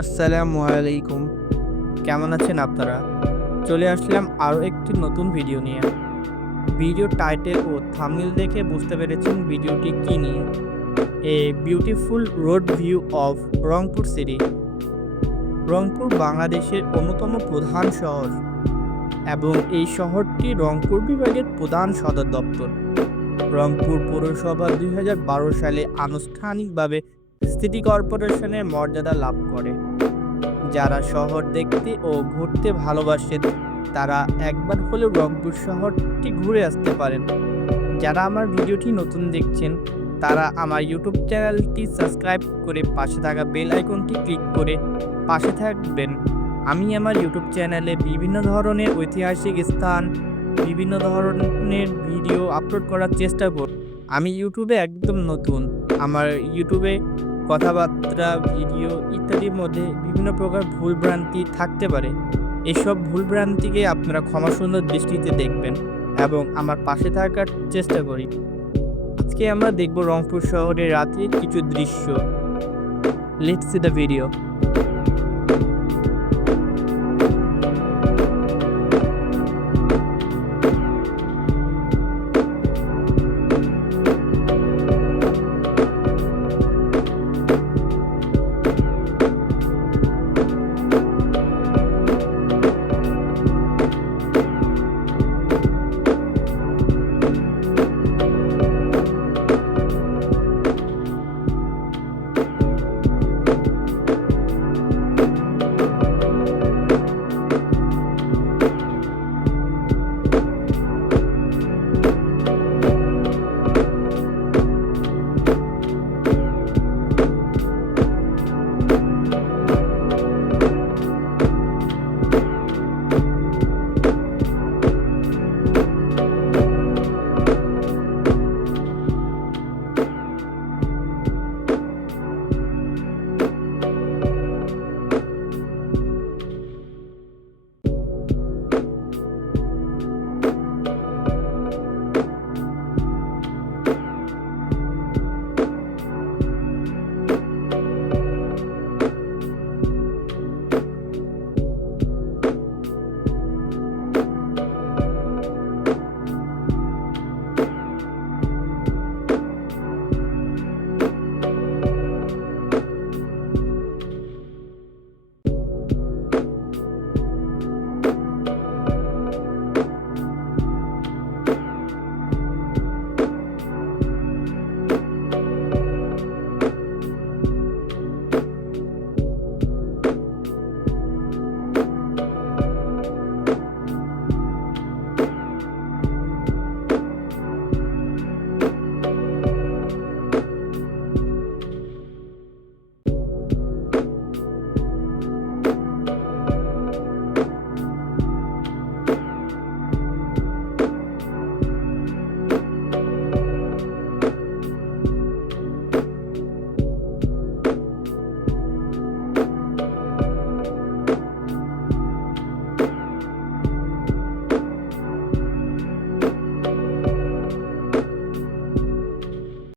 আসসালামু আলাইকুম। কেমন আছেন আপনারা? চলে আসলাম আরও একটি নতুন ভিডিও নিয়ে। ভিডিও টাইটেল ও থাম্বনেল দেখে বুঝতে পেরেছেন ভিডিওটি কী নিয়ে। A beautiful road view of Rangpur city Rangpur বাংলাদেশের অন্যতম প্রধান শহর এবং এই শহরটি রংপুর বিভাগের প্রধান সদর দপ্তর। রংপুর পৌরসভা দুই হাজার বারো সালে আনুষ্ঠানিকভাবে সিটি কর্পোরেশনের মর্যাদা লাভ করে। যারা শহর দেখতে ও ঘুরতে ভালোবাসেন, তারা একবার হলেও রংপুর শহরটি ঘুরে আসতে পারেন। যারা আমার ভিডিওটি নতুন দেখছেন, তারা আমার ইউটিউব চ্যানেলটি সাবস্ক্রাইব করে পাশে থাকা বেল আইকনটি ক্লিক করে পাশে থাকবেন। আমি আমার ইউটিউব চ্যানেলে বিভিন্ন ধরনের ঐতিহাসিক স্থান, বিভিন্ন ধরনের ভিডিও আপলোড করার চেষ্টা করি, আমি ইউটিউবে একদম নতুন। আমার ইউটিউবে কথাবার্তা, ভিডিও ইত্যাদির মধ্যে বিভিন্ন প্রকার ভুলভ্রান্তি থাকতে পারে। এসব ভুলভ্রান্তিকে আপনারা ক্ষমা সুন্দর দৃষ্টিতে দেখবেন এবং আমার পাশে থাকার চেষ্টা করি। আজকে আমরা দেখব রংপুর শহরের রাতের কিছু দৃশ্য। Let's see the video